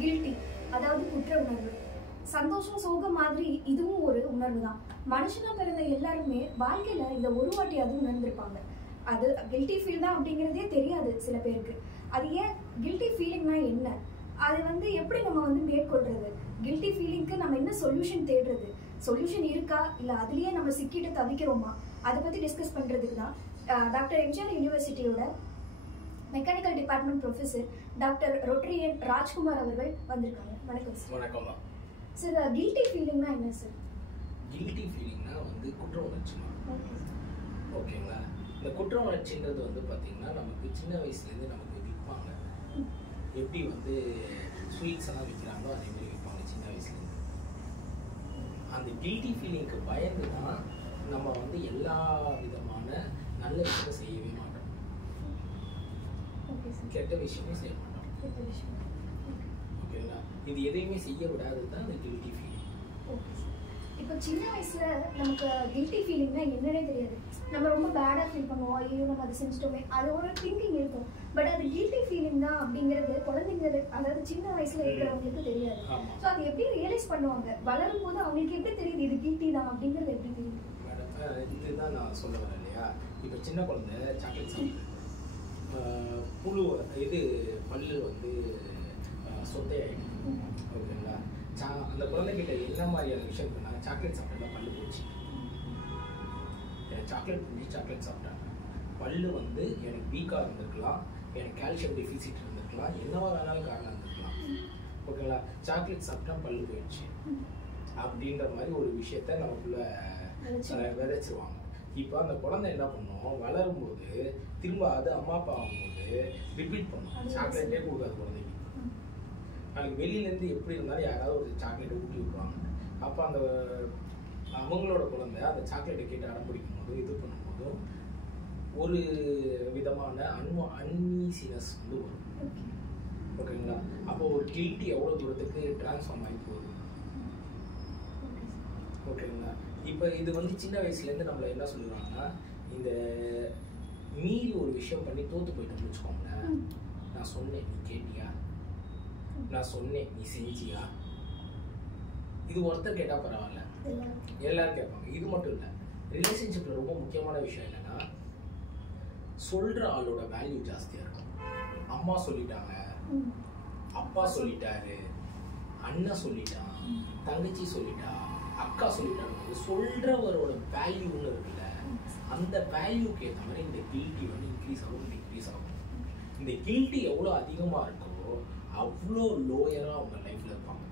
Guilty, அதாவது குற்ற உணர்வு. சந்தோஷம் சோகம் மாதிரி இதுவும் ஒரு உணர்வு தான். மனுஷனா பிறந்த எல்லாருமே வாழ்க்கையில இதை ஒரு வாட்டியாவது உணர்ந்திருப்பாங்க. அது கில்ட்டி ஃபீல் தான் அப்படிங்கிறதே தெரியாது சில பேருக்கு. அது ஏன் கில்ட்டி ஃபீலிங்னா என்ன, அது எப்படி நம்ம மேற்கொள்றது, கில்ட்டி ஃபீலிங்க்கு நம்ம என்ன சொல்யூஷன் தேடுறது, சொல்யூஷன் இருக்கா இல்ல அதுலயே நம்ம சிக்கிட்டு தவிக்கிறோமா, அதை பத்தி டிஸ்கஸ் பண்றதுக்கு தான் டாக்டர் எம்ஜிஆர் யூனிவர்சிட்டியோட mechanical department professor doctor Rodrian Rajkumar அவர்கள் வந்திருக்காங்க. வணக்கம் சார். வணக்கம் சார். கில்ட்டி ஃபீலிங்னா என்ன சார்? கில்ட்டி ஃபீலிங்னா குற்ற உணர்ச்சி. ஓகேங்களா? இந்த குற்ற உணர்ச்சின்றது பார்த்தீங்கன்னா நமக்கு சின்ன வயசுலேருந்து நமக்கு விற்பாங்க. எப்படி ஸ்வீட்ஸ் எல்லாம் விற்கிறாங்களோ அதே மாதிரி விற்பாங்க சின்ன வயசுலேருந்து. அந்த கில்ட்டி ஃபீலிங்க்கு பயந்து தான் நம்ம எல்லா விதமான நல்ல விஷயம் செய்யவே மாட்டோம், கெட்ட விஷயமும் செய்ய மாட்டோம். ஓகேங்களா? இது எதையுமே செய்ய விடாது தான் அந்த கில்ட்டி ஃபீலிங். இப்போ சின்ன வயசுல நமக்கு கில்ட்டி ஃபீலிங்னா என்னன்னே தெரியாது. நம்ம ரொம்ப பேடா ஃபீல் பண்ணுவோம், ஐயோ நம்ம அதை செஞ்சுட்டோமே, அது ஒரு திங்கிங் இருக்கும். பட் அது கில்ட்டி ஃபீலிங் தான் அப்படிங்கிறது குழந்தைங்க, அதாவது சின்ன வயசுல இருக்கிறவங்களுக்கு தெரியாது. ஸோ அது எப்படி ரியலைஸ் பண்ணுவாங்க, வளரும் போது அவங்களுக்கு எப்படி தெரியுது இது கில்ட்டி தான் அப்படிங்கிறது எப்படி தெரியுது? மேடம், இதுதான் நான் சொல்ல வரேன் இல்லையா. இப்போ சின்ன குழந்தை சாக்லேட் சாப்பிடுது, புழு இது பல்லு சொத்தையாயிடுது. ஓகேங்களா? அந்த குழந்தைகிட்ட என்ன மாதிரியான விஷயம் இருக்குன்னா, சாக்லேட் சாப்பிட்டா பல்லு போச்சு, எனக்கு சாக்லேட் பிடிச்சி சாக்லேட் சாப்பிட்டேன், பல்லு எனக்கு வீக்காக இருந்திருக்கலாம், எனக்கு கால்சியம் டெஃபிசிட் இருந்திருக்கலாம், என்னவா வேணாலும் காரணம் இருந்திருக்கலாம். ஓகேங்களா? சாக்லேட் சாப்பிட்டா பல்லு போயிடுச்சு அப்படின்ற மாதிரி ஒரு விஷயத்த நமக்குள்ள விதைச்சிருவாங்க. இப்போ அந்த குழந்தை என்ன பண்ணும், வளரும்போது திரும்ப அது அம்மா அப்பா ஆகும்போது ரிப்பீட் பண்ணும், சாக்லேட்டே கொடுக்காது குழந்தைக்கு. நாளைக்கு வெளியிலேருந்து எப்படி இருந்தாலும் யாராவது ஒரு சாக்லேட்டை ஊட்டி விட்டுருவாங்க. அப்போ அந்த அவங்களோட குழந்தை அந்த சாக்லேட்டை கேட்டு அடம் பிடிக்கும் போதும் இது பண்ணும்போதும் ஒரு விதமான அன்ஈசினஸ் வரும். ஓகேங்களா? அப்போ ஒரு கில்ட்டி எவ்வளோ தூரத்துக்கு டிரான்ஸ்ஃபார்ம் ஆகி போகுது. ஓகேங்களா? இப்போ இது சின்ன வயசுலேருந்து நம்மளை என்ன சொல்லுவாங்கன்னா, இந்த மீறி ஒரு விஷயம் பண்ணி தோற்று போயிட்டோம்னு வச்சுக்கோங்களேன், நான் சொன்னேன் நீ கேட்டியா, நான் சொன்னேன் நீ செஞ்சியா, இது ஒருத்தர் கேட்டால் பரவாயில்ல, எல்லாரும் கேட்பாங்க. இது மட்டும் இல்லை, ரிலேஷன்ஷிப்பில் ரொம்ப முக்கியமான விஷயம் என்னன்னா, சொல்கிற ஆளோட வேல்யூ ஜாஸ்தியாக இருக்கும். அம்மா சொல்லிட்டாங்க, அப்பா சொல்லிட்டாரு, அண்ணன் சொல்லிட்டான், தங்கச்சி சொல்லிட்டா, அக்கா சொல்லிட்டாங்க, சொல்றவரோட வேல்யூன்னு இருக்குல்ல, அந்த வேல்யூக்கு ஏற்ற மாதிரி இந்த கில்ட்டி இன்க்ரீஸ் ஆகும், டிக்ரீஸ் ஆகும். இந்த கில்ட்டி எவ்வளோ அதிகமாக இருக்கோ அவ்வளோ லோயராக அவங்க லைஃப்ல இருப்பாங்க.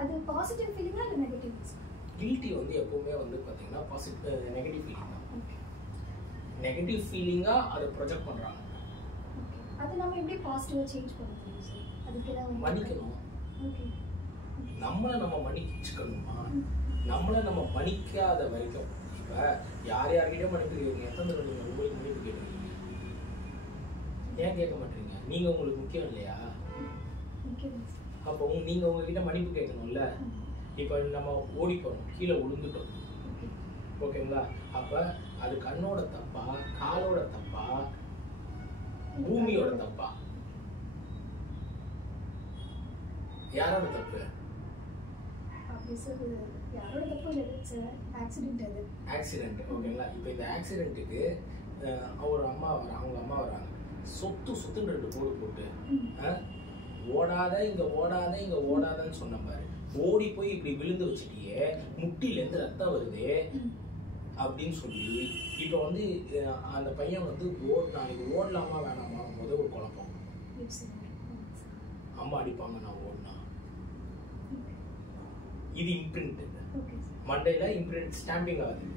அது பாசிட்டிவ் ஃபீலிங்கா இல்ல நெகட்டிவ்? கில்ட்டி எப்பவுமே பார்த்தீங்கன்னா நெகட்டிவ் ஃபீலிங் தான். நெகட்டிவ் ஃபீலிங்கா அதை ப்ரொஜெக்ட் பண்றாங்க. அது நம்ம எப்படி பாசிட்டிவா சேஞ்ச் பண்ண முடியும் சார்? அதுக்கு ஏதாவது மன்னிக்கணும். ஓகே, நம்மளை நம்ம மன்னிச்சுக்கணுமா? நம்மளை நம்ம மன்னிக்காத வரைக்கும் இப்போ யார்கிட்டயும் மன்னிப்பு கேட்குறீங்க, எத்தனை தடவை நீங்கள் உங்களுக்கு மன்னிப்பு கேட்குறீங்க? ஏன் கேட்க மாட்டீங்க? நீங்கள் உங்களுக்கு முக்கியம் இல்லையா? அப்போ நீங்கள் உங்ககிட்ட மன்னிப்பு கேட்கணும்ல. இப்போ நம்ம ஓடி போகிறோம், கீழே விழுந்துட்டோம், ஓகேங்களா? அப்போ அது கண்ணோட தப்பா, காலோட தப்பா, பூமியோட தப்பா, யாரோட தப்பு? ஆக்சிடென்ட். ஓகேங்களா? இப்போ இந்த ஆக்சிடென்ட்டுக்கு ஒரு அம்மா வராங்க, அவங்க அம்மா வராங்க, சொத்துன்னு 2 போடு போட்டு ஓடாத இங்க ஓடாத இங்க ஓடாதன்னு சொன்ன பாரு, ஓடி போய் இப்படி விழுந்து வச்சுட்டியே, முட்டிலேருந்து ரத்தம் வருது அப்படின்னு சொல்லி இப்போ அந்த பையன் நாளைக்கு ஓடலாமா வேணாமா முதல் ஒரு குழப்பம். அம்மா அடிப்பாங்க நான் ஓடினா, இது இம்ப்ரிண்ட், மண்டையில இம்ப்ரிண்ட் ஸ்டாம்பிங் ஆகுது.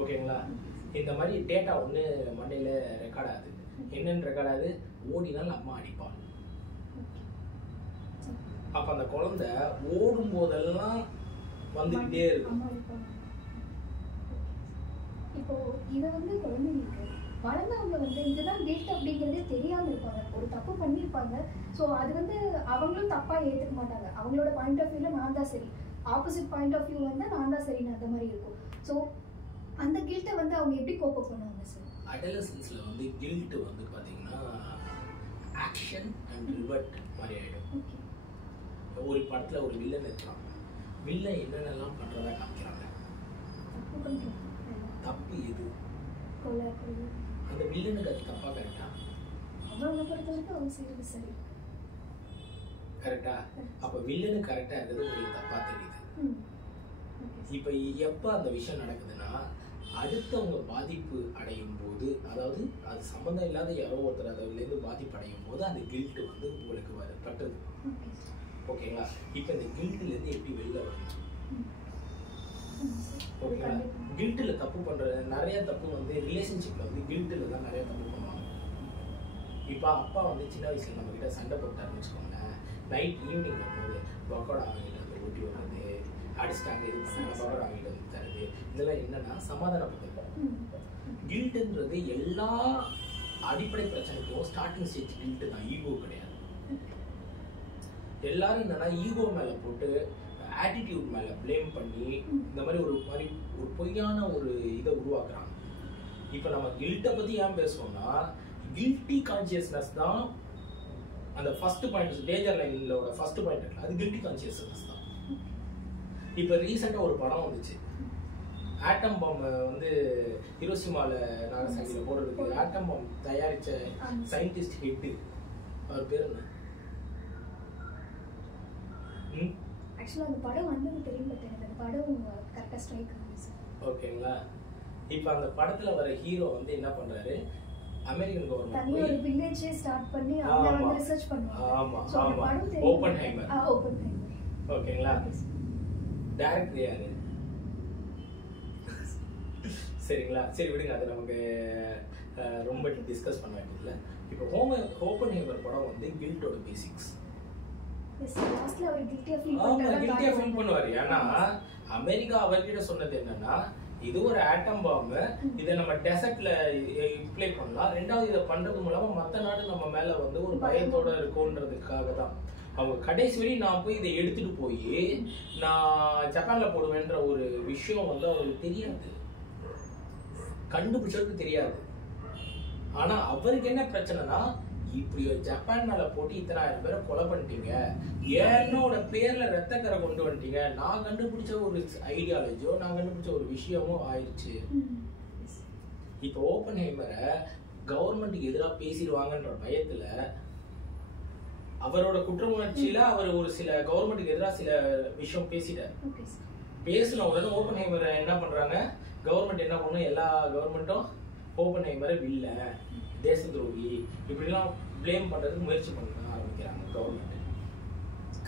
ஓகேங்களா? இந்த மாதிரி டேட்டா ஒன்று மண்டையில ரெக்கார்ட் ஆகுது. என்னன்னு ரெக்கார்ட் ஆகுது? ஓடினால் அம்மா அடிப்பாள். அப்ப அந்த குழந்தை ஓடும் போதெல்லாம் வந்துகிட்டே இருக்கும். இப்போ இதை குழந்தைங்களுக்கு வளர்ந்தவங்க இதுதான் கில்ட் அப்படிங்கிறதே தெரியாம இருப்பாங்க, ஒரு தப்பு பண்ணியிருப்பாங்க. ஸோ அது அவங்களும் தப்பா ஏற்றுக்க மாட்டாங்க. அவங்களோட பாயிண்ட் ஆஃப் வியூல நான் தான் சரி, ஆப்போசிட் பாயிண்ட் ஆஃப் வியூ நான் தான் சரின்னு அந்த மாதிரி இருக்கும். ஸோ அந்த கில்ட்டை அவங்க எப்படி கோப் அப் பண்ணுவாங்க சார்? அடலசன்ஸ்ல கில்ட் பாத்தீங்கன்னா ஆக்ஷன் அண்ட் ரிவர்ட் மாதிரி ஆயிடும். ஒரு படத்துல ஒரு வில்லன் இருக்கான், வில்லன் என்னென்னலாம் பண்றதா காமிக்கிறாங்க. தப்பு எது? அந்த வில்லனுக்கு அது தப்பா கரெக்டா? கரெக்டா? அப்ப வில்லனு கரெக்டா இருக்கிறது உங்களுக்கு தப்பா தெரியுது. இப்ப எப்ப அந்த விஷயம் நடக்குதுன்னா, அடுத்தவங்க பாதிப்பு அடையும் போது, அதாவது அது சம்பந்தம் இல்லாத யாரோ ஒருத்தர் அதுல இருந்து பாதிப்பு அடையும் போது அந்த கில்ட் வந்து உங்களுக்கு பட்டது. ஓகேங்களா? இப்ப இந்த கில்ட்ல இருந்து எப்படி வெளில வரணும்? ஓகேங்களா? கில்ட்ல தப்பு பண்ற நிறைய தப்பு வந்து ரிலேஷன்ஷிப்ல வந்து கில்ட்ல தான் நிறைய தப்பு பண்ணுவாங்க. இப்ப அப்பா வந்து சின்ன வயசுல நம்ம கிட்ட சண்டை போட்டாருன்னு வச்சுக்கோங்களேன், நைட் ஈவினிங் வரும்போது பக்கோடா வாங்கிட்டு வந்து ஊட்டி வர்றது, அடிச்சிட்டாங்க இது பண்ணாங்க பக்கோடா வாங்கிட்டு வந்து தருது, இதெல்லாம் என்னன்னா சமாதானப்படுத்தும். கில்ட்ன்றது எல்லா அடிப்படை பிரச்சனைக்கும் ஸ்டார்டிங் ஸ்டேஜ் கில்ட் தான், ஈகோ கிடையாது. எல்லாரும் என்னன்னா ஈகோ மேல போட்டு ஆட்டிடியூட் மேல பிளேம் பண்ணி இந்த மாதிரி ஒரு பொய்யான ஒரு இதை உருவாக்குறாங்க. இப்ப நம்ம கில்ட்டை பத்தி ஏன் பேசுறோம்னா, கில்ட்டி கான்சியஸ்னஸ் தான் அந்த ஃபர்ஸ்ட் பாயிண்ட், டேஞ்சர் லைனோட ஃபர்ஸ்ட் பாயிண்ட் இருக்கு, அது கில்ட்டி கான்சியஸ்னஸ் தான். இப்ப ரீசெண்டா ஒரு படம் வந்துச்சு, ஆட்டம் பாம் வந்து ஹிரோஷிமால நாகசாகில போடுறதுக்கு ஆட்டம் பாம் தயாரிச்ச சயின்டிஸ்ட் ஹெட், அவர் பேர் என்ன? ஆக்சுவலா அந்த படம் வந்து தெரியும், பட் எனக்கு அந்த படம் கரெக்டா ஸ்ட்ரைக் ஆகுது. ஓகேங்களா? இப்ப அந்த படத்துல வர ஹீரோ வந்து என்ன பண்றாரு, அமெரிக்கன் கவர்மெண்ட் தனியா ஒரு வில்லேஜே ஸ்டார்ட் பண்ணி அவங்க வந்து ரிசர்ச் பண்ணுவாங்க. ஆமா சோ அந்த ஆமா, படம் தெரியும். ஓப்பன்ஹைமர். ஓப்பன்ஹைமர். ஓகேங்களா? டைரக்டர் யாரு? சரிங்களா? சரி விடுங்க, அது நமக்கு ரொம்ப டிஸ்கஸ் பண்ண வேண்டியதில்லை. இப்போ ஓப்பன்ஹைமர் படம் வந்து கில்ட்டோட பேசிக்ஸ். லாஸ்ட்ல அவர் கில்ட்டியா ஃபீல் பண்ணுவாரு. ஏன்னா அமெரிக்கா அவர்கிட்ட சொன்னது என்னன்னா, இது ஒரு ஆட்டம் பாம், இதை நம்ம டெசர்ட்ல இம்ப்ளை பண்ணலாம், ரெண்டாவது இதை பண்றது மூலமா மற்ற நாடு நம்ம மேல வந்து ஒரு பயத்தோட இருக்கும்ன்றதுக்காக தான். அவங்க கடைசி வரையும் நான் போய் இதை எடுத்துட்டு போய் நான் ஜப்பான்ல போடுவேன்ற ஒரு விஷயம் வந்து அவங்களுக்கு தெரியாது, கண்டுபிடிச்சதுக்கு தெரியாது. ஆனா அவருக்கு என்ன பிரச்சனைனா, இப்படி ஜப்பான் மேல போட்டு இத்தனை ஆயிரம் பேரை கொலை பண்ணிட்டீங்க, என்னோட பேர்ல ரத்தக்கரை கொண்டு வந்துட்டீங்க, நான் கண்டுபிடிச்ச ஒரு ஐடியாலஜியோ நான் கண்டுபிடிச்ச ஒரு விஷயமோ ஆயிடுச்சு. இப்ப ஓப்பன்ஹைமரை கவர்மெண்ட்டுக்கு எதிராக பேசிடுவாங்கன்ற பயத்துல, அவரோட குற்ற உணர்ச்சியில அவர் ஒரு சில கவர்மெண்ட்டுக்கு எதிராக சில விஷயம் பேசிட்டார். பேசின உடனே ஓப்பன்ஹைமரை என்ன பண்றாங்க, கவர்மெண்ட் என்ன பண்ணும், எல்லா கவர்மெண்ட்டும் ஓப்பன்ஹைமரை வில்ல, தேச துரோகி இப்படிலாம் பிளேம் பண்றதுக்கு முயற்சி பண்ண ஆரம்பிக்கிறாங்க கவர்மெண்ட்.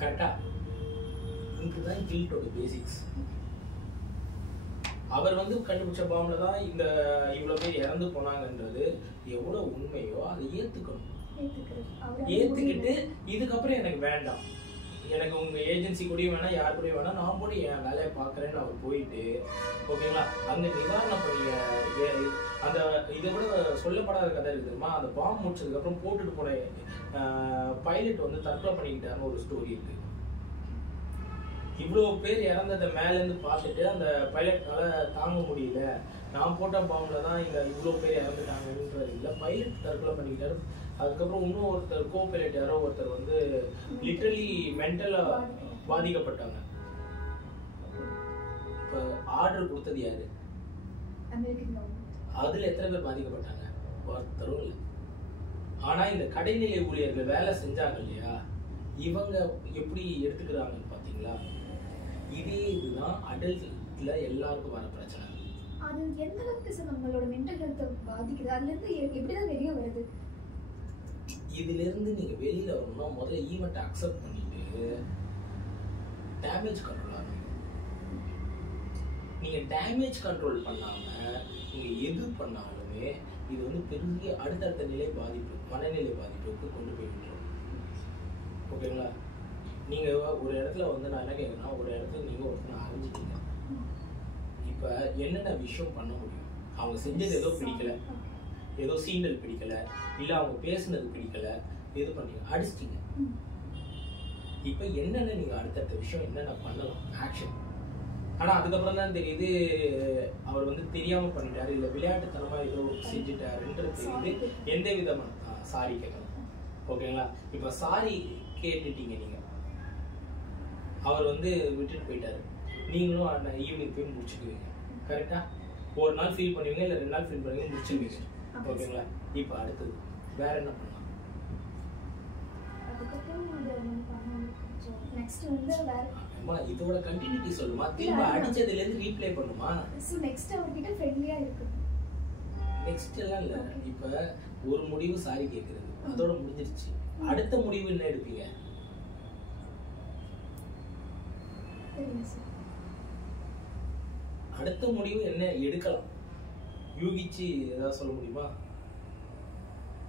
கரெக்டா? இதுதான் கில்ட்டோட பேசிக்ஸ். அவர் வந்து கண்டுபிடிச்ச பாம்ல தான் இந்த இவ்வளவு பேர் இறந்து போனாங்கன்றது எவ்வளவு உண்மையோ அதை ஏத்துக்கணும். ஏத்துக்கிட்டு இதுக்கப்புறம் எனக்கு வேண்டாம், எனக்கு உங்க ஏஜென்சி கூடயும் வேணாம், யார் கூடயும் வேணாம், நான் கூட என் வேலையை பாக்குறேன்னு அவர் போயிட்டு, ஓகேங்களா, அந்த நிவாரணம் பண்ணிய அந்த இதை விட சொல்லப்படாத கதை இருக்குமா, அந்த பாம்பு முடிச்சதுக்கு அப்புறம் போட்டுட்டு போன பைலட் வந்து தற்கொலை பண்ணிக்கிட்டாருன்னு ஒரு ஸ்டோரி இருக்கு. இவ்வளவு பேர் இறந்ததை மேல இருந்து பார்த்துட்டு அந்த பைலட்னால தாங்க முடியல, நான் போட்ட பாம்புல தான் இங்க இவ்வளவு பேர் இறந்துட்டாங்கன்றது இல்லை, பைலட் தற்கொலை பண்ணிக்கிட்டாரு. அதுக்கப்புறம் இன்னும் ஒருத்தர் கோ பைலட் யாரோ ஒருத்தர் வந்து லிட்டரலி மென்டலா பாதிக்கப்பட்டாங்க. இப்ப ஆர்டர் கொடுத்தது யாரு? அதுல எத்தனை பேர் பாதிக்கப்பட்டாங்க? ஒருத்தரும் இல்லை. ஆனா இந்த கடைநிலை ஊழியர்கள் வேலை செஞ்சாங்க இல்லையா, இவங்க எப்படி எடுத்துக்கிறாங்கன்னு பாத்தீங்களா? இதே இதுதான் அடல்ட்ல எல்லாருக்கும் வர பிரச்சனை. அது எந்த அளவுக்கு சார் நம்மளோட மென்டல் ஹெல்த்தை பாதிக்குது, அதுல இருந்து எப்படிதான் வெளியே வருது? இதுல இருந்து நீங்க வெளியில வரணும்னா முதல்ல ஈவெண்ட் அக்செப்ட் பண்ணிட்டு டேமேஜ் கண்ட்ரோல் ஆகணும். நீங்க டேமேஜ் கண்ட்ரோல் பண்ணாம நீங்க எது பண்ணாலுமே இது வந்து பெரிய அடுத்தடுத்த நிலை பாதிப்பு, மனநிலை பாதிப்புக்கு கொண்டு போய் விட்டுரும். ஓகேங்களா? நீங்க ஒரு இடத்துல வந்து நான் என்ன கேட்கறேன்னா, ஒரு இடத்துல நீங்க ஒருத்தனை அறிஞ்சிட்டீங்க, இப்ப என்னென்ன விஷயம் பண்ண முடியும்? அவங்க செஞ்சது ஏதோ பிடிக்கல, ஏதோ சீண்டல் பிடிக்கல, இல்ல அவங்க பேசுனது பிடிக்கல, எது பண்ணீங்க, அடிச்சிட்டீங்க. இப்ப என்னென்ன நீங்க அடுத்தடுத்த விஷயம் என்னென்ன பண்ணலாம், ஆக்ஷன். ஆனா அதுக்கப்புறம் தான் தெரியுது அவர் வந்து தெரியாம பண்ணிட்டாரு, இல்ல விளையாட்டுத்தனமா ஏதோ செஞ்சுட்டாருன்றது தெரியுது. எந்த விதமான சாரி கேட்கணும். ஓகேங்களா? இப்போ சாரி கேட்டுட்டீங்க நீங்க, அவர் வந்து விட்டுட்டு போயிட்டாரு, நீங்களும் அந்த ஈவினிங் போய் முடிச்சுக்குவீங்க. கரெக்டா? ஒரு நாள் ஃபீல் பண்ணுவீங்க, இல்லை 2 நாள் ஃபீல் பண்ணுவீங்க, முடிச்சுக்குவீங்க. ஓகேங்களா? இப்போ அடுத்தது வேற என்ன பண்ணலாம்? நெக்ஸ்ட் வந்து வேற அம்மா இதோட கண்டினியூட்டி சொல்லுமா, திரும்ப அடிச்சதுல இருந்து ரீப்ளே பண்ணுமா? சோ நெக்ஸ்ட் அவர்கிட்ட ஃப்ரெண்ட்லியா இருக்கு. நெக்ஸ்ட் எல்லாம் இல்ல, இப்ப ஒரு முடிவு சாரி கேக்குறது அதோட முடிஞ்சிருச்சு. அடுத்த முடிவு என்ன எடுப்பீங்க? அடுத்த முடிவு என்ன எடுக்கலாம்? யூகிச்சு ஏதாவது சொல்ல முடியுமா?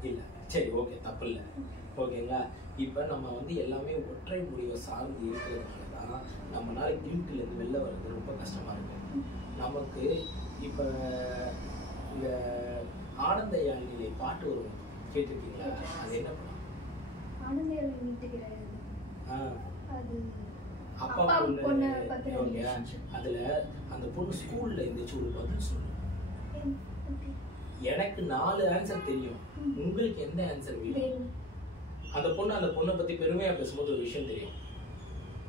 இல்ல. சரி, ஓகே, தப்பு இல்ல. ஓகேங்களா? இப்ப நம்ம வந்து எல்லாமே ஒற்றை முடிவை சார்ந்து இருக்கிறதுனாலதான் நம்மளால கில்ட்ல இருந்து வெளில வர்றது ரொம்ப கஷ்டமா இருக்கு நமக்கு. இப்ப இந்த ஆனந்த யாழினிலே பாட்டு வரும், கேட்டிருக்கீங்களா? அது என்ன படம்? ஆனந்த யாழினி மீட்டுகிறாரு. அது அப்பா பொண்ணு. அதுல அந்த பொண்ணு ஸ்கூல்ல இருந்துச்சு, ஒரு பதில் சொல்லு. எனக்கு 4 ஆன்சர் தெரியும், உங்களுக்கு எந்த ஆன்சர் வேணும்? அந்த பொண்ணை பத்தி பெருமையா பேசும்போது ஒரு விஷயம் தெரியும்.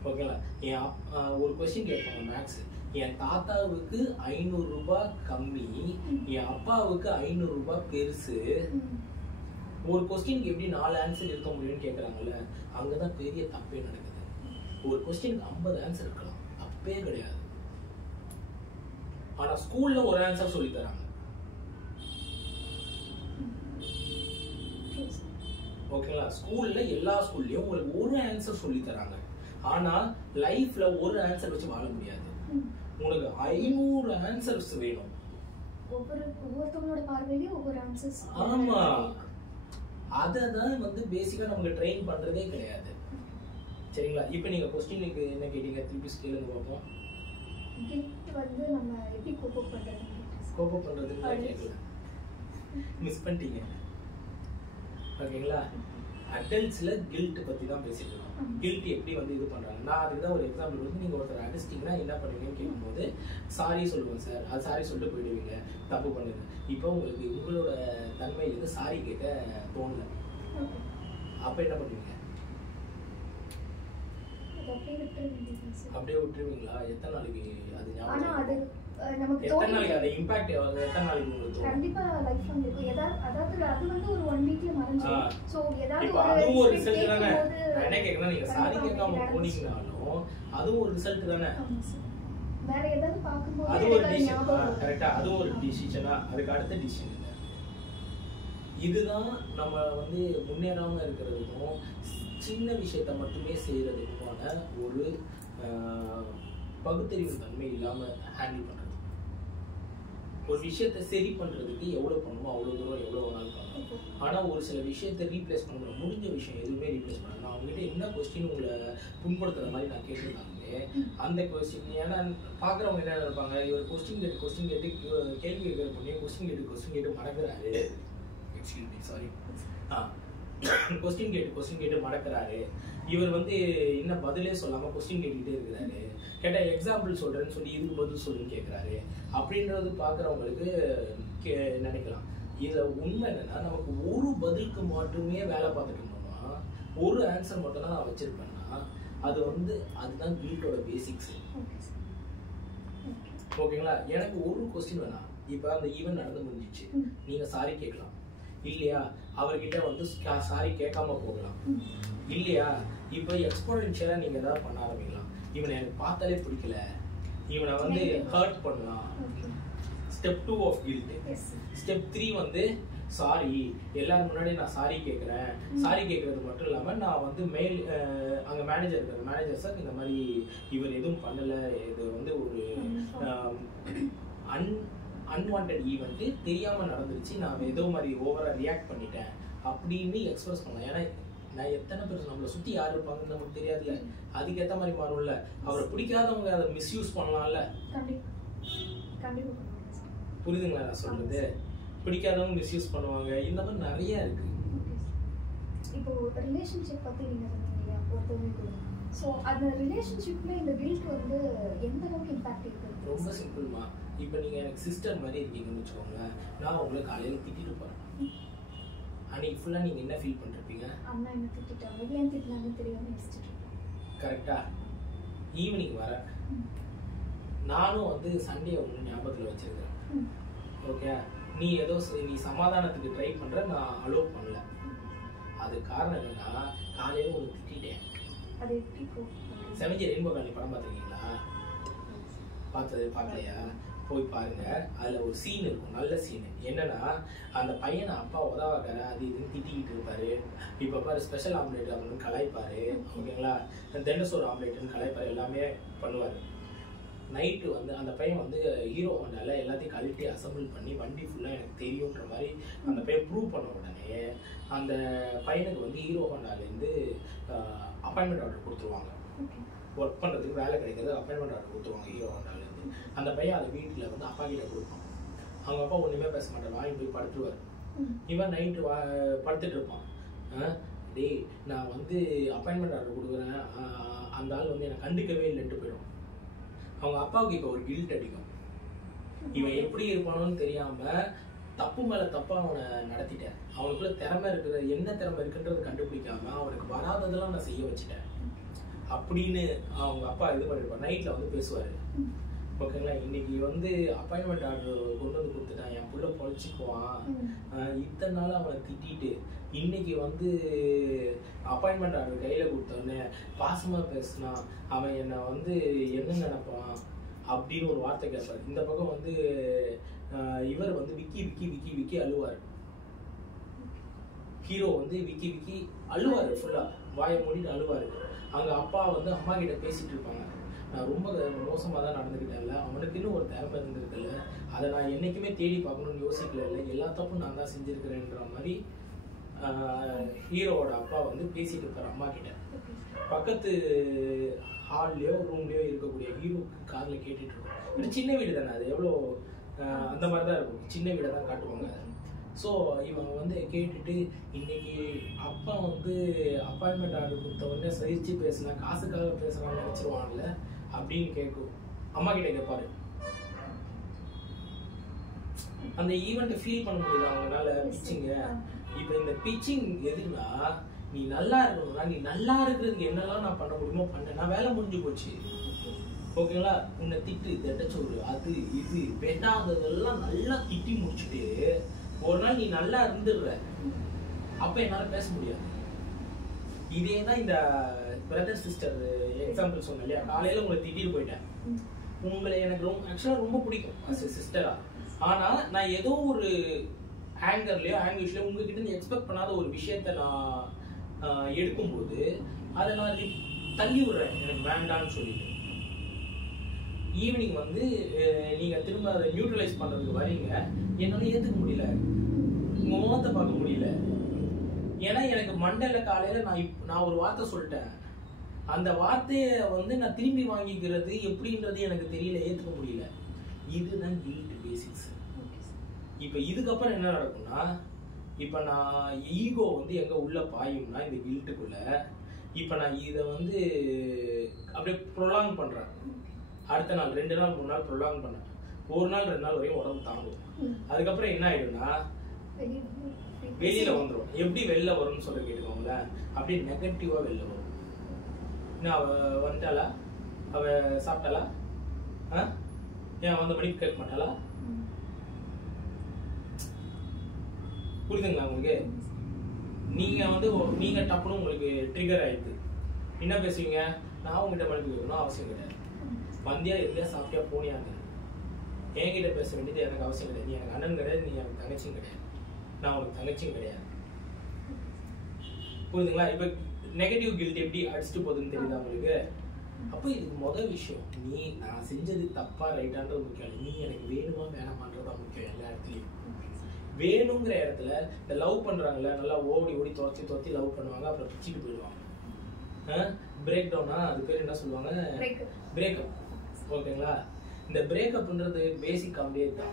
ஓகேங்களா? ஒரு கொஸ்டின் கேட்பாங்க மேக்ஸ், என் தாத்தாவுக்கு 500 ரூபாய் கம்மி, என் அப்பாவுக்கு 500 ரூபாய் பெருசு. ஒரு கொஸ்டினுக்கு எப்படி 4 ஆன்சர் இருக்க முடியும்னு கேட்கறாங்கல்ல, அங்கதான் பெரிய தப்பே நடக்குது. ஒரு கொஸ்டினுக்கு 50 ஆன்சர் இருக்கலாம், தப்பே கிடையாது. ஆனா ஸ்கூல்ல ஒரு ஆன்சர் சொல்லி தராங்க. ஓகேங்களா? ஸ்கூல்ல எல்லா ஸ்கூல்லயும் ஒரு ஆன்சர் சொல்லி தராங்க. ஆனா லைஃப்ல ஒரு ஆன்சர் வச்சு வாழ முடியாது. உங்களுக்கு 500 ஆன்சர்ஸ் வேணும். ஒவ்வொருத்தவங்களோட பார்வையிலயும் ஒவ்வொரு ஆன்சர்ஸ். ஆமா, அததான் வந்து பேசிக்கா நமக்கு ட்ரெயின் பண்றதே கிடையாது. சரிங்களா? இப்போ நீங்க क्वेश्चनக்கு என்ன கேட்டீங்க, திருப்பி கேளுங்க பாப்போம். கில்ட் வந்து நம்ம எப்படி கோப் அப் பண்றதுன்னு கேட்கல, மிஸ் பண்ணிட்டீங்க. ஓகேங்களா? அடல்ட்ஸ்ல கில்ட் பத்தி தான் பேசிட்டு இருக்கோம். கில்ட் எப்படி வந்து இது பண்றாங்க, நான் அதுக்கு தான் ஒரு எக்ஸாம்பிள் வந்து, நீங்க ஒருத்தர் அடிச்சிட்டீங்கன்னா என்ன பண்ணுவீங்கன்னு கேட்கும்போது சாரி சொல்லுவேன் சார், அது சாரி சொல்லிட்டு போயிடுவீங்க, தப்பு பண்ணுங்க. இப்போ உங்களுக்கு உங்களோட தன்மையிலிருந்து சாரி கேட்க தோணல, அப்ப என்ன பண்ணுவீங்க? அப்படியே விட்டுருவீங்களா? எத்தனை நாளைக்கு அது ஞாபகம்? நமக்கு எத்தனை நாளைக்கு அந்த இம்பாக்ட் எத்தனை நாளைக்கு உங்களுக்கு தோணும்? கண்டிப்பா லைஃப் லாங் இருக்கும். அதாவது அது வந்து ஒரு 1 வீக்ல மறந்துடும். சோ ஏதாவது அதுவும் ஒரு ரிசல்ட் தானே. நான் என்ன கேக்குறேன், நீங்க சாரி கேட்காம போனீங்கனாலும் அதுவும் ஒரு ரிசல்ட் தானே. வேற ஏதாவது பாக்கும்போது அது ஒரு டிசிஷன். கரெக்ட்டா? அது ஒரு டிசிஷனா? அதுக்கு அடுத்த டிசிஷன் இல்ல. இதுதான் நம்ம வந்து முன்னேறாம இருக்கிறதுக்கும் சின்ன விஷயத்தை மட்டுமே செய்யறதுக்குமான ஒரு பகுத்தறிவு தன்மை இல்லாம ஹேண்டில் பண்றது. ஒரு விஷயத்தை சரி பண்றதுக்கு எவ்வளவு பண்ணுமோ அவ்வளவு தூரம் எவ்வளவு வேணாலும் பண்ணணும். ஆனா ஒரு சில விஷயத்தை ரீப்ளேஸ் பண்ணணும். முடிஞ்ச விஷயம் எதுவுமே ரீப்ளேஸ் பண்ணணும். நான் அவங்ககிட்ட என்ன கொஸ்டின் உங்களை புண்படுத்துற மாதிரி நான் கேட்டிருந்தாங்க, அந்த கொஸ்டின் ஏன்னா பாக்குறவங்க என்ன நினைப்பாங்க, இவர் கொஸ்டின் கேட்டு கேள்வி கேட்கிற பண்ணி கொஸ்டின் கேட்டு மடக்குறாரு. Excuse me, sorry. கொஸ்டின் கேட்டு மடக்குறாரு. இவர் வந்து என்ன பதிலே சொல்லாம கொஸ்டின் கேட்டுக்கிட்டே இருக்கிறாரு. கேட்டா எக்ஸாம்பிள் சொல்றேன்னு சொல்லி இதுக்கு பதில் சொல்லுன்னு கேட்கிறாரு. அப்படின்றது பாக்குறவங்களுக்கு நினைக்கலாம். இதுல உண்மை என்னன்னா, நமக்கு ஒரு பதிலுக்கு மட்டுமே வேலை பார்த்துட்டு இருந்தோம்னா, ஒரு ஆன்சர் மட்டும் தான் நான் வச்சிருப்பேன்னா, அது வந்து அதுதான் கில்ட்டோட பேசிக்ஸ். ஓகேங்களா? எனக்கு ஒரு கொஸ்டின் வேணாம். இப்ப அந்த ஈவென்ட் நடந்து முடிஞ்சிச்சு, நீங்க சாரி கேட்கலாம் இல்லையா? அவர்கிட்ட வந்து சாரி கேட்காம போகலாம் இல்லையா? இப்போ எக்ஸ்போனென்ஷியலா நீங்க ஏதாவது பண்ண ஆரம்பிக்கலாம். இவனை எனக்கு பார்த்தாலே பிடிக்கல, இவனை வந்து ஹர்ட் பண்ணலாம். Step 2 of guilt. ஸ்டெப் 3 வந்து சாரி, எல்லாரும் முன்னாடி நான் சாரி கேட்குறேன். சாரி கேட்கறது மட்டும் இல்லாமல் நான் வந்து அங்கே மேனேஜர் இருக்காரு, மேனேஜர் சார் இந்த மாதிரி இவர் எதுவும் பண்ணலை, இது வந்து ஒரு அன்வான்டட் ஈவெண்ட் தெரியாமல் நடந்துருச்சு, நான் ஏதோ மாதிரி ஓவராக ரியாக்ட் பண்ணிட்டேன் அப்படின்னு எக்ஸ்பிரஸ் பண்ணலாம். ஏன்னா நான் எத்தனை பேர் நம்மளை சுற்றி யார் இருப்பாங்கன்னு நமக்கு தெரியாதுல்ல, அதுக்கேற்ற மாதிரி மாறும்ல. அவரை பிடிக்காதவங்க அதை மிஸ்யூஸ் பண்ணலாம்ல. புரியுதுங்களா நான் சொல்றது? பிடிக்காதவங்க மிஸ்யூஸ் பண்ணுவாங்க, இந்த மாதிரி நிறைய இருக்கு. இப்போ ரிலேஷன்ஷிப் பத்தி நீங்க சொன்னீங்க ஒருத்தவங்க, சோ அந்த ரிலேஷன்ஷிப்ல இந்த கில்ட் வந்து எந்த அளவுக்கு இம்பாக்ட் இருக்கு? ரொம்ப சிம்பிள்மா. இப்போ நீங்க எனக்கு சிஸ்டர் மாதிரி இருக்கீங்கன்னு வச்சுக்கோங்களேன். நான் உங்களை காலையில் திட்டிட்டு போறேன், அன்னைக்கு ஃபுல்லாக நீங்கள் என்ன ஃபீல் பண்ணிருப்பீங்க? அண்ணா என்ன திட்டாங்க, ஏன் திட்டினாங்கன்னு தெரியாம யோசிச்சுட்டு இருக்கேன். கரெக்டா? ஈவினிங் வர நானும் வந்து சண்டே ஒன்று ஞாபகத்தில் வச்சிருக்கிறேன். ஓகே, நீ ஏதோ நீ சமாதானத்துக்கு ட்ரை பண்ணுற, நான் அலோவ் பண்ணல. அது காரணம் என்னன்னா காலையில் ஒன்று திட்டேன். அது எப்படி செவஞ்சு ரெயின்போ காலனி படம் பார்த்துருக்கீங்களா? பார்க்கலையா? போய் பாருங்க. அதுல ஒரு சீன் இருக்கும், நல்ல சீன். என்னன்னா அந்த பையனை அப்பா உதவாக்கார அது இதுன்னு திட்டிக்கிட்டு இருப்பாரு. இப்ப பாரு ஸ்பெஷல் ஆம்லேட் அப்படின்னு கலாய்ப்பாரு. ஓகேங்களா? தெண்டசோர் ஆம்லேட்னு கலாய்ப்பாரு, எல்லாமே பண்ணுவாரு. நைட்டு வந்து அந்த பையன் வந்து ஹீரோ ஹோண்டால எல்லாத்தையும் கழட்டி அசம்பிள் பண்ணி வண்டி ஃபுல்லாக எனக்கு தெரியுன்ற மாதிரி அந்த பையன் ப்ரூவ் பண்ண உடனே அந்த பையனுக்கு வந்து ஹீரோ ஹோண்டாலேருந்து அப்பாயின்மெண்ட் ஆர்டர் கொடுத்துருவாங்க. ஒர்க் பண்ணுறதுக்கு வேலை கிடைக்கிறது அப்பாயின்மெண்ட் ஆர்டர் கொடுத்துருவாங்க ஹீரோ ஹோண்டாலேருந்து. அந்த பையன் அதை வீட்டில் வந்து அப்பா கிட்ட கொடுப்பான். அவங்க அப்பா ஒன்றுமே பேச மாட்டார், வாங்கி போய் படுத்துருவார். இவன் நைட்டு படுத்துட்டு இருப்பான். டேய் நான் வந்து அப்பாயின்மெண்ட் ஆர்டர் கொடுக்குறேன், அந்த ஆள் வந்து என்னை கண்டுக்கவே இல்லைன்ட்டு போயிடும். அவங்க அப்பாவுக்கு இப்போ ஒரு கில்ட் அடிக்கும். இவன் எப்படி இருப்பானோன்னு தெரியாம தப்பு மேல தப்பா அவனை நடத்திட்டேன். அவனுக்குள்ள திறமை இருக்கிற என்ன திறமை இருக்குன்றது கண்டுபிடிக்காம அவனுக்கு வராததெல்லாம் நான் செய்ய வச்சுட்டேன் அப்படின்னு அவங்க அப்பா இது பண்ணிருப்பார். நைட்ல வந்து பேசுவாரு. ஓகேங்களா, இன்னைக்கு வந்து அப்பாயின்மெண்ட் ஆர்டர் கொண்டு வந்து கொடுத்துட்டான், என் புள்ள பொழைச்சிக்குவான், இத்தனை நாள் அவனை திட்டிட்டு இன்னைக்கு வந்து அப்பாயின்மெண்ட் ஆர்டர் கையில கொடுத்தோடனே பாசமா பேசினா அவன் என்னை வந்து என்ன நினைப்பான் அப்படின்னு ஒரு வார்த்தை கேட்பார். இந்த பக்கம் வந்து இவர் வந்து விக்கி விக்கி விக்கி விக்கி அழுவார். ஹீரோ வந்து விக்கி விக்கி அழுவாரு, ஃபுல்லா வாயை மூடிட்டு அழுவாரு. அங்க அப்பா வந்து அம்மா கிட்ட பேசிட்டு இருப்பாங்க. நான் ரொம்ப மோசமாக தான் நடந்துக்கிட்டேன்ல, அவனுக்குன்னு ஒரு திறமை இருந்திருக்குல்ல, அதை நான் என்னைக்குமே தேடி பார்க்கணும்னு யோசிக்கல, இல்லை எல்லா தப்பும் நான் தான் செஞ்சிருக்கிறேன்ற மாதிரி ஹீரோவோட அப்பா வந்து பேசிட்டு இருப்பார் அம்மா கிட்ட. பக்கத்து ஹால்லையோ ரூம்லையோ இருக்கக்கூடிய ஹீரோக்கு காதில் கேட்டுட்டு இருக்கும். சின்ன வீடு தானே அது, எவ்வளோ அந்த மாதிரி தான் இருக்கும், சின்ன வீடை தான் காட்டுவாங்க. ஸோ இவங்க வந்து கேட்டுட்டு இன்னைக்கு அப்பா வந்து அப்பாயின்மெண்ட் ஆர்டர் கொடுத்த உடனே சகிச்சு பேசினா காசுக்காக பேசுறான்னு நினைச்சிருவான்ல அப்படின்னு கேட்கும். அம்மா கிட்ட கேட்பாரு. அந்த ஈவெண்ட் ஃபீல் பண்ண முடியுது அவங்களால. பிச்சிங்க இப்போ இந்த பிச்சிங் எதுக்குன்னா, நீ நல்லா இருக்கணும்னா நீ நல்லா இருக்கிறதுக்கு என்னெல்லாம் நான் பண்ண முடியுமோ பண்ண, நான் வேலை முடிஞ்சு போச்சு. ஓகேங்களா, உன்னை திட்டு திட்டச்சோறு அது இது வேண்டாததெல்லாம் நல்லா திட்டி முடிச்சுட்டு ஒரு நாள் நீ நல்லா இருந்துடுற, அப்ப என்னால பேச முடியாது. இதே தான் இந்த பிரதர் சிஸ்டர் எக்ஸாம்பிள் சொன்னேன் இல்லையா, காலையில உங்களை திட்டிட்டு போயிட்டேன். உங்களை எனக்கு ரொம்ப ஆக்சுவலா ரொம்ப பிடிக்கும் அஸ் எ சிஸ்டரா. ஆனா நான் ஏதோ ஒரு ஆங்கர்லயோ ஆங்கிஷ்லயோ உங்ககிட்ட இருந்து எக்ஸ்பெக்ட் பண்ணாத ஒரு விஷயத்த நான் எடுக்கும்போது அதை நான் தள்ளி விடுறேன், எனக்கு வேண்டான்னு சொல்லிட்டு. ஈவினிங் வந்து நீங்க திரும்ப அதை நியூட்ரலைஸ் பண்றதுக்கு வரீங்க, என்னால ஏத்துக்க முடியல, உங்க முகத்தை பார்க்க முடியல. ஏன்னா எனக்கு மண்டல காலையில நான் ஒரு வார்த்தை சொல்லிட்டேன், அந்த வார்த்தையை வந்து நான் திரும்பி வாங்கிக்கிறது எப்படின்றது எனக்கு தெரியல, ஏத்துக்க முடியல. இதுதான் கில்ட் பேசிக்ஸ். இப்ப இதுக்கப்புறம் என்ன நடக்கும்னா, இப்ப நான் ஈகோ வந்து எங்க உள்ள பாயும்னா இந்த கில்ட்டுக்குள்ள, இப்ப நான் இதை வந்து அப்படியே ப்ரொலாங் பண்றேன். அடுத்த நாள் 2 நாள் 3 நாள் ப்ரொலாங் பண்ணேன், 1 நாள் 2 நாள் வரையும் உடம்பு தாங்கும். அதுக்கப்புறம் என்ன ஆயிடும்னா வெளியில வந்துடும். எப்படி வெளில வரும்னு சொல்ல கேட்டுக்கோங்களேன், அப்படியே நெகட்டிவா வெளில வரும். என்ன அவ வந்துட்டாளா, அவ சாப்பிட்டாளா, ஏன் வந்த மணிக்கு கேட்க மாட்டாளா, புரியுதுங்களா உங்களுக்கு? நீங்க டப்புன்னு உங்களுக்கு ட்ரிகர் ஆயிடுது. என்ன பேசுவீங்க, நான் உங்ககிட்ட மணிக்கு கேட்கணும் அவசியம் கிடையாது, வந்தியா இருந்தியா சாப்பிட்டியா போனியாங்க, என்கிட்ட பேச வேண்டியது எனக்கு அவசியம் கிடையாது. நீ எனக்கு அண்ணன் கிடையாது, நீ எனக்கு தங்கச்சியும் கிடையாது, நான் உனக்கு தங்கச்சியும் கிடையாது. புரியுதுங்களா? இப்ப நெகட்டிவ் கில்ட் எப்படி அடிச்சுட்டு போகுதுன்னு தெரியுதா உங்களுக்கு? அப்போ இதுக்கு முதல் விஷயம், நான் செஞ்சது தப்பா ரைட்டான்றது முக்கியம், நீ எனக்கு வேணுமா வேணாமான்றதா முக்கியம். எல்லா இடத்துலயும் வேணுங்கிற இடத்துல இந்த லவ் பண்றாங்கல்ல, நல்லா ஓடி ஓடி துரத்தி லவ் பண்ணுவாங்க, அப்புறம் பிச்சுட்டு போயிடுவாங்க. பிரேக் டவுனா அது பேர் என்ன சொல்லுவாங்க, பிரேக்கப். ஓகேங்களா? இந்த பிரேக்கப்ன்றது பேசிக் காமெடியே தான்.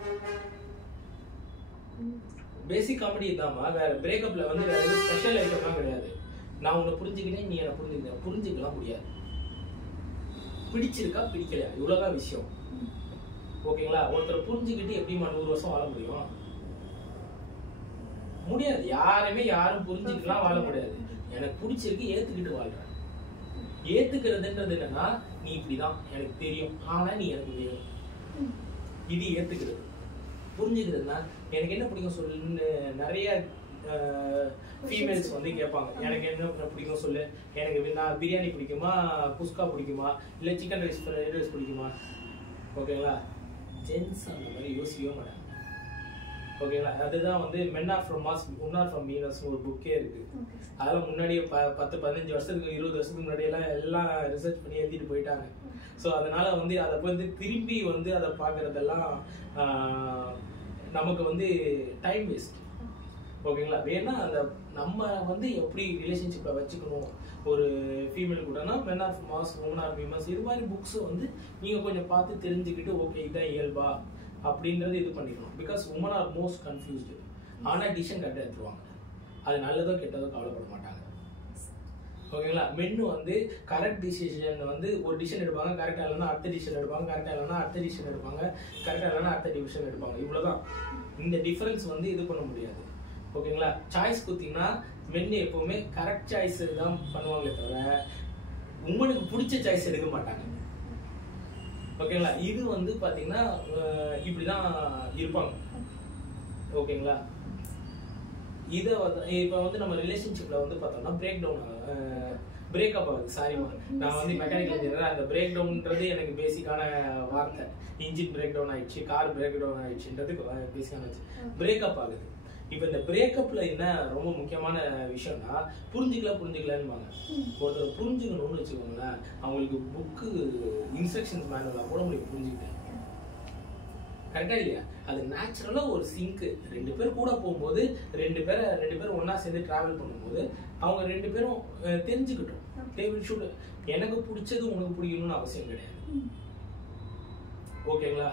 பேசிக் காமெடி இதாமா, வேற பிரேக்கப்ல வந்து வேற எதுவும் ஸ்பெஷல் ஐட்டம்லாம் கிடையாது. நான் உன்னை புரிஞ்சுக்கிட்டேன், நீ என்ன புரிஞ்சுக்கிட்டேன், புரிஞ்சுக்கலாம் முடியாது. பிடிச்சிருக்கா பிடிக்கலையா இவ்வளவுதான் விஷயம். ஓகேங்களா? ஒருத்தர் புரிஞ்சுக்கிட்டு எப்படிமா 100 வருஷம் வாழ முடியும்? முடியாது. யாருமே யாரும் புரிஞ்சுக்கலாம் வாழ முடியாது. எனக்கு பிடிச்சிருக்கு, ஏத்துக்கிட்டு வாழ்றேன். ஏத்துக்கிறதுன்றது என்னன்னா, நீ இப்படிதான் எனக்கு தெரியும், ஆனா நீ எனக்கு வேணும், இது ஏத்துக்கிறது. புரிஞ்சுக்கிறதுனா எனக்கு என்ன பிடிக்கும் சொல்லுன்னு நிறைய ஃபீமேல்ஸ் வந்து கேட்பாங்க. எனக்கு என்ன பிடிக்கும் சொல்லு, எனக்கு நான் பிரியாணி பிடிக்குமா, குஸ்கா பிடிக்குமா, இல்லை சிக்கன் ரைஸ் ஃப்ரைட் ரைஸ் பிடிக்குமா? ஓகேங்களா? ஜென்ஸ் அந்த மாதிரி யோசிக்கவே மாட்டாங்க. ஓகேங்களா? அதுதான் வந்து மென் ஆர் ஃப்ரம் மாஸ் உன் ஆர் ஃப்ரம் மீனஸ் ஒரு புக்கே இருக்கு. அதெல்லாம் முன்னாடியே 10-15 வருஷத்துக்கு 20 வருஷத்துக்கு முன்னாடியெல்லாம் எல்லாம் ரிசர்ச் பண்ணி எழுதிட்டு போயிட்டாங்க. ஸோ அதனால வந்து அதை வந்து திரும்பி வந்து அதை பார்க்கறதெல்லாம் நமக்கு வந்து டைம் வேஸ்ட். ஓகேங்களா? வேணா அந்த நம்ம வந்து எப்படி ரிலேஷன்ஷிப்பை வச்சுக்கணும் ஒரு ஃபீமேல் கூடனா men are Mars women are famous இது மாதிரி புக்ஸ் வந்து நீங்கள் கொஞ்சம் பார்த்து தெரிஞ்சுக்கிட்டு ஓகே இதான் இயல்பா அப்படின்றது இது பண்ணிக்கணும். Because women are most confused. ஆனால் டிசிஷன் கரெக்டாக எடுத்துருவாங்க. அது நல்லதோ கெட்டதோ கவலைப்பட மாட்டாங்க. ஓகேங்களா? மென்னு வந்து கரெக்ட் டிசிஷன் வந்து ஒரு டிசிஷன் எடுப்பாங்க, கரெக்டாக இல்லைன்னா அடுத்த டிசிஷன் எடுப்பாங்க, கரெக்டாக இல்லைன்னா அடுத்த டிசிஷன் எடுப்பாங்க, கரெக்டாக இல்லைன்னா அடுத்த டிசிஷன் எடுப்பாங்க. இவ்வளோதான். இந்த டிஃபரன்ஸ் வந்து இது பண்ண முடியாது. ஓகேங்களா? சாய்ஸ் கொடுத்தீங்கன்னா மென்னு எப்பவுமே கரெக்ட் சாய்ஸ் தான் பண்ணுவாங்களே தவிர உங்களுக்கு பிடிச்ச சாய்ஸ் எடுக்க மாட்டாங்க. ஓகேங்களா? இது வந்து பார்த்தீங்கன்னா இப்படிதான் இருப்பாங்க. ஓகேங்களா? இதை இப்போ வந்து நம்ம ரிலேஷன்ஷிப்பில் வந்து பார்த்தோம்னா பிரேக்கப் ஆகுது. சாரிமா, நான் வந்து மெக்கானிக்கல் இன்ஜினியர். அந்த பிரேக் டவுன்ன்றது எனக்கு பேசிக்கான வார்த்தை. இன்ஜின் பிரேக் டவுன் ஆயிடுச்சு, கார் பிரேக் டவுன் ஆயிடுச்சுன்றது பேசிக்கான வச்சு பிரேக்கப் ஆகுது. இப்போ இந்த பிரேக்கப்ல என்ன ரொம்ப முக்கியமான விஷயம்னா புரிஞ்சுக்கலன்னுவாங்க. ஒருத்தர் புரிஞ்சுக்கணும்னு வச்சுக்கோங்களேன், அவங்களுக்கு புக்கு இன்ஸ்ட்ரக்ஷன்ஸ் மேனுவலாக கூட உங்களுக்கு புரிஞ்சுக்கிட்டேன். கரெக்டா இல்லையா? அது நேச்சுரலா ஒரு சிங்க். 2 பேர் கூட போகும்போது 2 பேரும் ஒன்னா சேர்ந்து டிராவல் பண்ணும்போது அவங்க 2 பேரும் தெரிஞ்சுக்கிட்டோம். எனக்கு பிடிச்சது உனக்கு பிடிக்கணும்னு அவசியம் கிடையாது. ஓகேங்களா?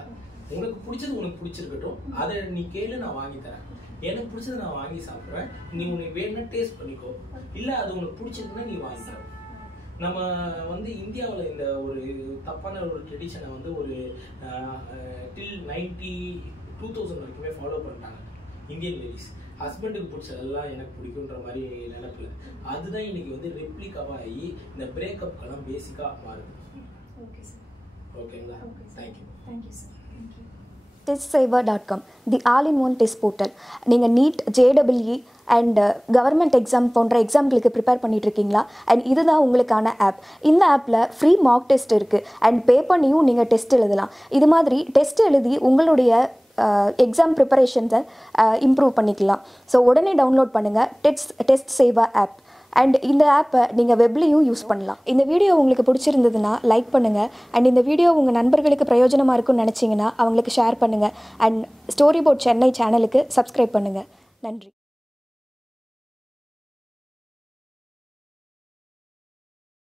உனக்கு பிடிச்சது உனக்கு பிடிச்சிருக்கட்டும், அதை நீ கேளு, நான் வாங்கி தரேன். எனக்கு பிடிச்சது நான் வாங்கி சாப்பிட்றேன், நீ உனக்கு வேணும்னா டேஸ்ட் பண்ணிக்கோ, இல்லை அது உனக்கு பிடிச்சிருக்குன்னா நீ வாங்கி தர. நம்ம வந்து இந்தியாவில் இந்த ஒரு தப்பான ஒரு ட்ரெடிஷனை வந்து ஒரு டில் 2000 வரைக்குமே ஃபாலோ பண்ணிட்டாங்க இந்தியன் லேடிஸ். ஹஸ்பண்டுக்கு பிடிச்சதெல்லாம் எனக்கு பிடிக்குன்ற மாதிரி நினைப்பில் அதுதான் இன்னைக்கு வந்து ரெப்ளிகாவாக ஆகி இந்த பிரேக்கப்கெல்லாம் பேசிக்காக மாறுது. ஓகேங்களா? Thank you sir. testsaver.com, the all-in-one test portal. நீங்கள் NEET, JEE and government exam போன்ற எக்ஸாம்களுக்கு ப்ரிப்பேர் பண்ணிட்டு இருக்கீங்களா? அண்ட் இதுதான் உங்களுக்கான ஆப். இந்த ஆப்பில் ஃப்ரீ மார்க் டெஸ்ட் இருக்குது அண்ட் பே பண்ணியும் நீங்கள் டெஸ்ட் எழுதலாம். இது மாதிரி டெஸ்ட் எழுதி உங்களுடைய எக்ஸாம் ப்ரிப்பரேஷன்ஸை இம்ப்ரூவ் பண்ணிக்கலாம். ஸோ உடனே டவுன்லோட் பண்ணுங்கள் டெஸ்ட் சேவர் ஆப். அண்ட் இந்த ஆப்பை நீங்கள் வெப்லேயும் யூஸ் பண்ணலாம். இந்த வீடியோ உங்களுக்கு பிடிச்சிருந்ததுன்னா லைக் பண்ணுங்கள். அண்ட் இந்த வீடியோ உங்கள் நண்பர்களுக்கு பிரயோஜனமாக இருக்கும்னு நினச்சிங்கன்னா அவங்களுக்கு ஷேர் பண்ணுங்கள். அண்ட் ஸ்டோரி போர்ட் சென்னை சேனலுக்கு சப்ஸ்கிரைப் பண்ணுங்கள். நன்றி.